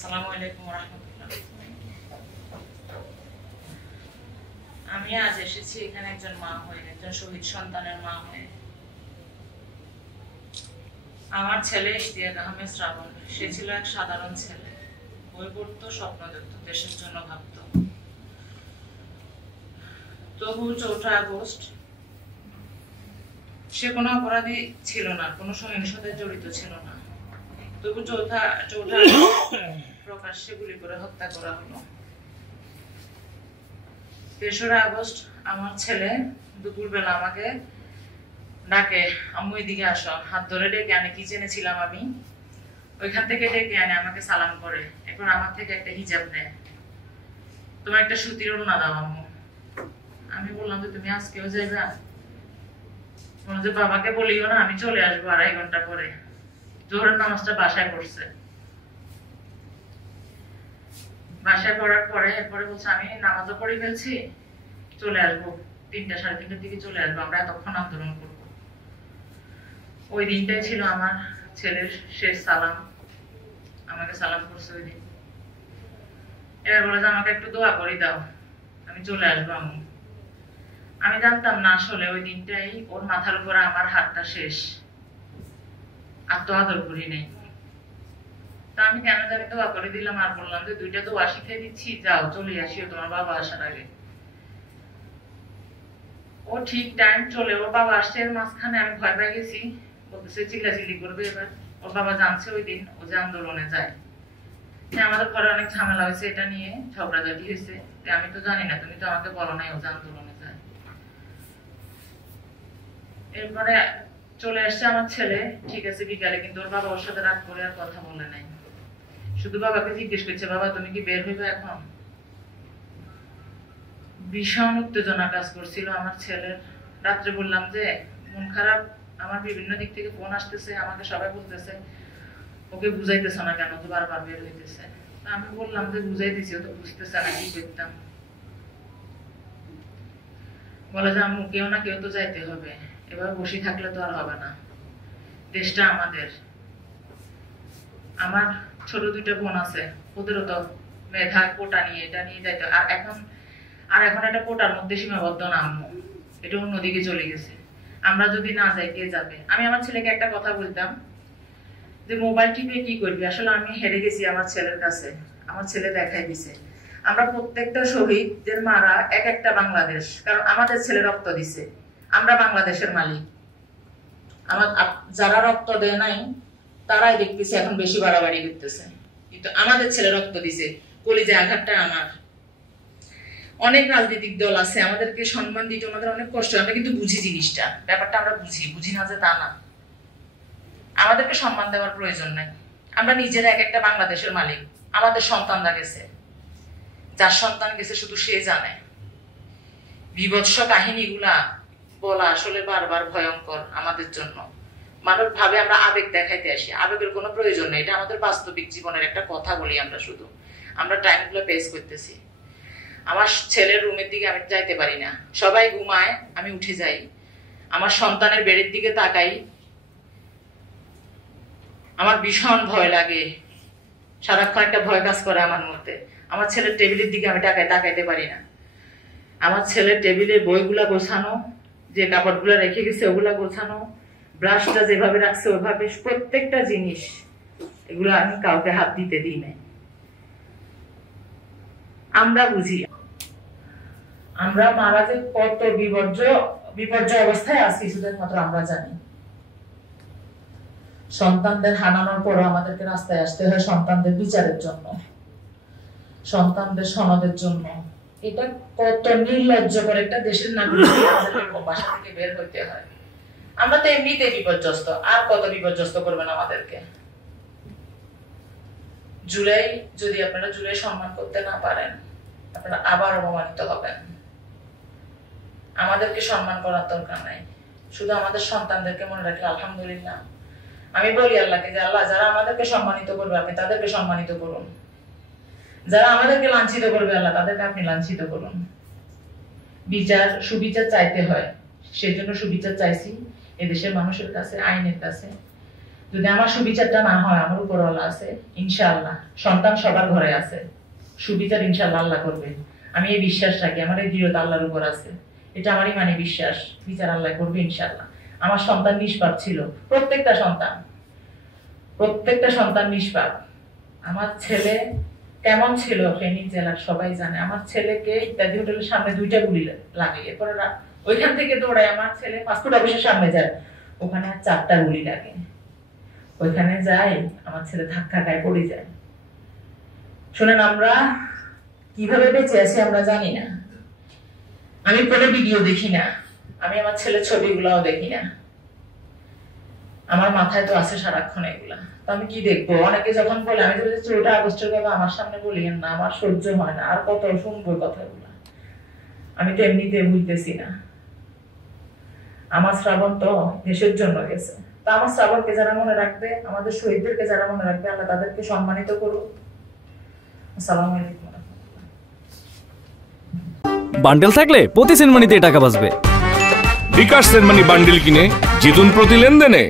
আসসালামু আলাইকুম ওয়া রাহমাতুল্লাহ। আমি আজ এসেছি এখানে একজন মা হয়ে, একজন শহীদ সন্তানের মা হয়ে। আমার ছেলে ইশতিয়াক আহমেদ শ্রাবণ, সে ছিল এক সাধারণ ছেলে। বই পড়তো, স্বপ্ন দেখতো, দেশের জন্য ভাবতো। তবু 4 আগস্ট সে কোনো অপরাধী ছিল না, কোনো সহিংসতায় জড়িত ছিল না। তবু চৌঠা প্রকাশ্যে গুলি করে হত্যা করা হলো। 3রা আগস্ট আমার ছেলে দুপুরবেলা আমাকে ডাকে, আম্মু এদিকে আসো। হাত ধরে ডেকে আনে, কিচেনে ছিলাম আমি, ওইখান থেকে ডেকে আনে, আমাকে সালাম করে। এখন আমার থেকে একটা হিজাব নেয়, তোমার একটা সুতির ওড়না দাও আম্মু। আমি বললাম যে তুমি আজকেও যাইবা? বলল যে বাবাকে বলিও না, আমি চলে আসবো 2.5 ঘন্টা পরে। জোহরের নামাজটা বাসায় পড়ছে। বাসায় পড়ার পরে এরপরে বলছে আমি নামাজও পড়ে ফেলছি, চলে আসবো 3টা 3:30টার দিকে চলে আসবো, আমরা এতক্ষণ আন্দোলন করবো। ওই দিনটাই ছিল আমার ছেলের শেষ সালাম, আমাকে সালাম করছে ওই দিন। এবার বলে যে আমাকে একটু দোয়া করে দাও, আমি চলে আসবো আম্মু। আমি জানতাম না আসলে ওই দিনটাই ওর মাথার উপরে আমার হাতটা শেষ, আর তো আদর করি নেই। তা আমি কেন জানি দোয়া করে দিলাম, আর বললাম যে 2টা দোয়া শিখে দিচ্ছি, যাও চলে আসিও তোমার বাবা আসার আগে। ও ঠিক টাইম চলে, ওর বাবা আসছে, এর মাঝখানে আমি ভয় পেয়ে গেছি, বলতেছে চিল্লাচিল্লি করবে। এবার ওর বাবা জানছে ওই দিন ও যে আন্দোলনে যায়। হ্যাঁ, আমাদের ঘরে অনেক ঝামেলা হয়েছে, এটা নিয়ে ঝগড়াঝাটি হয়েছে। আমি তো জানি না, তুমি তো আমাকে বলো নাই ও যে আন্দোলনে যায়। এরপরে চলে আসছে আমার ছেলে, ঠিক আছে বিকালে, কিন্তু ওর বাবা ওর সাথে রাগ করে আর কথা বলে নাই। শুধু বাবাকে জিজ্ঞেস করছে, বাবা তুমি কি বের হইবে এখন? ভীষণ উত্তেজনা কাজ করছিল আমার ছেলের। রাত্রে বললাম যে মন খারাপ, আমার বিভিন্ন দিক থেকে ফোন আসতেছে, আমাকে সবাই বলতেছে ওকে বুঝাইতেছে না কেন, তো বারবার বের হইতেছে। আমি বললাম যে বুঝাই দিছি, ও তো বুঝতেছে না, কি করতাম। বলে যে আম্মু কেউ না কেউ তো যাইতে হবে, এবার বসে থাকলে তো আর হবে না, দেশটা আমাদের। আমার ছোট 2টা বোন আছে, ওদেরও তো মেধা কোটা নিয়ে এটা নিয়ে যাইতে, আর এখন এটা কোটার মধ্যে সীমাবদ্ধ না আম্মু, এটা অন্যদিকে চলে গেছে। আমরা যদি না যাই কে যাবে? আমি আমার ছেলেকে একটা কথা বলতাম যে মোবাইল টিপে কি করবি, আসলে আমি হেরে গেছি আমার ছেলের কাছে। আমার ছেলে দেখাই দিছে আমরা প্রত্যেকটা শহীদদের মারা এক একটা বাংলাদেশ, কারণ আমাদের ছেলে রক্ত দিছে, আমরা বাংলাদেশের মালিক। আমার যারা রক্ত দেয় নাই তারাই দেখতেছে এখন বেশি বাড়াবাড়ি করতেছে, কিন্তু আমাদের ছেলে রক্ত দিছে, কলিজায় আঘাতটা আমার। অনেক রাজনৈতিক দল আছে, আমাদেরকে সম্মান দিতে ওনাদের অনেক কষ্ট, আমরা কিন্তু বুঝি জিনিসটা, ব্যাপারটা আমরা বুঝি না যে তা না। আমাদেরকে সম্মান দেওয়ার প্রয়োজন নাই, আমরা নিজেরা এক একটা বাংলাদেশের মালিক। আমাদের সন্তানরা গেছে, যার সন্তান গেছে শুধু সে জানে। বিভৎস কাহিনীগুলা বলা আসলে বারবার ভয়ঙ্কর আমাদের জন্য। মানুষ ভাবে আমরা আবেগ দেখাইতে আসি, আবেগের কোনো প্রয়োজন নেই, এটা আমাদের বাস্তবিক জীবনের একটা কথা বলি আমরা, শুধু আমরা টাইমগুলো পেস করতেছি। আমার ছেলের রুমের দিকে আমি যাইতে পারি না, সবাই ঘুমায়, আমি উঠে যাই, আমার সন্তানের বেডের দিকে তাকাই, আমার ভীষণ ভয় লাগে, সারাক্ষণ একটা ভয় কাজ করে আমার মধ্যে। আমার ছেলের টেবিলের দিকে আমি তাকাইতে পারি না। আমার ছেলের টেবিলে বইগুলা গোছানো, যে কাপড়গুলা রেখে গেছে ওগুলা গোছানো, ব্রাশটা যেভাবে রাখছে ওইভাবে, প্রত্যেকটা জিনিস এগুলো আমি কাউকে হাত দিতে দিই নাই। আমরা বুঝি আমরা মারা যে কত বিপর্যয় অবস্থায় আছি শুধু একমাত্র আমরা জানি। সন্তানদের হারানোর পরও আমাদেরকে রাস্তায় আসতে হয় সন্তানদের বিচারের জন্য, সন্তানদের সনদের জন্য। এটা কত নির্লজ্জকর একটা দেশের নাগরিক, বাসা থেকে বের হইতে হয়। আমরা তো এমনিতে বিপর্যস্ত, আর কত বিপর্যস্ত করবেন আমাদেরকে। জুলাই, যদি আপনারা জুলাই সম্মান করতে না পারেন, আপনারা আবার অপমানিত হবেন। আমাদেরকে সম্মান করার দরকার নাই, শুধু আমাদের সন্তানদেরকে মনে রাখলে আলহামদুলিল্লাহ। আমি বলি আল্লাহকে যে আল্লাহ, যারা আমাদেরকে সম্মানিত করবে আপনি তাদেরকে সম্মানিত করুন, যারা আমাদেরকে লাঞ্ছিত করবে আল্লাহ তাদেরকে আপনি লাঞ্ছিত করুন। সুবিচার চাইতে হয়, সেজন্য সুবিচার চাইছি এদেশের মানুষের কাছে, আইনের কাছে। যদি আমার সুবিচারটা না হয়, আমার উপরওয়ালা আছে ইনশাআল্লাহ, সন্তান সবার ঘরে আছে, সুবিচার ইনশাআল্লাহ আল্লাহ করবে। আমি এই বিশ্বাস রাখি, আমার এই দৃঢ়তা আল্লাহর উপর আছে, এটা আমার ইমানি বিশ্বাস, বিচার আল্লাহ করবে ইনশাআল্লাহ। আমার সন্তান নিষ্পাপ ছিল, প্রত্যেকটা সন্তান নিষ্পাপ। আমার ছেলে কেমন ছিল ফেনী জেলার সবাই জানে। আমার ছেলেকে ইত্যাদি হোটেলের সামনে 2টা গুলি লাগে, এরপরে ওইখান থেকে দৌড়ায় আমার ছেলে পাসপোর্ট অফিসের সামনে যায়, ওখানে 4টা গুলি লাগে। ওইখানে যাই, আমার ছেলে ধাক্কা খায়, পড়ে যায়। শুনেন, আমরা কিভাবে বেঁচে আছি আমরা জানি না। আমি কোনো ভিডিও দেখি না, আমি আমার ছেলের ছবিগুলাও দেখি না, আমার মাথায় তো আছে সারাক্ষণ এগুলা, তো আমি কি দেখবো? অনেকে যখন বলে, আমি বলি 14 আগস্টের কথা আমার সামনে বলিয়েন না, আমার সহ্য হয় না, আর কত শুনবো কথাগুলা। আমি তো এমনিতে ভুলতেছি না। আমার শ্রাবণ তো দেশের জন্য গেছে, তা আমার শ্রাবণকে যারা মনে রাখবে, আমাদের শহীদদেরকে যারা মনে রাখবে, আল্লাহ তাদেরকে সম্মানিত করুক। আসসালামু আলাইকুম। বান্ডেল থাকলে প্রতি সেনমানিতে টাকা বাঁচবে। বিকাশ সেনমানি বান্ডেল কিনে জিতুন প্রতি লেনদেনে।